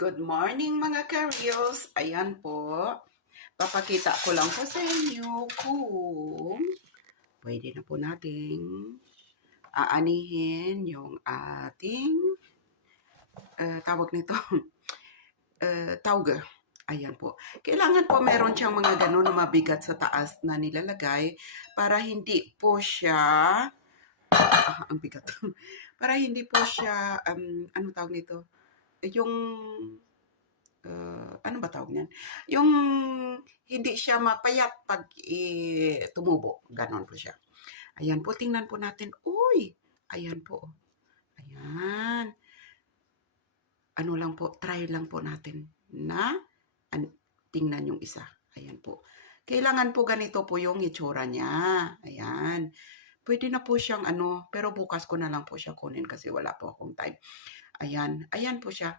Good morning mga Karyos! Ayan po, papakita ko lang po sa inyo kung pwede na po nating aanihin yung ating tawag nito, tauge. Ayan po. Kailangan po meron siyang mga ganun na mabigat sa taas na nilalagay para hindi po siya, ang bigat, para hindi po siya, ano tawag nito, yung ano ba tawag niyan? Yung hindi siya mapayat pag tumubo. Ganon po siya. Ayan po, tingnan po natin. Uy! Ayan po. Ayan. Ano lang po, try lang po natin na tingnan yung isa. Ayan po. Kailangan po ganito po yung itsura niya. Ayan. Pwede na po siyang pero bukas ko na lang po siya kunin kasi wala po akong time. Ayan. Ayan po siya.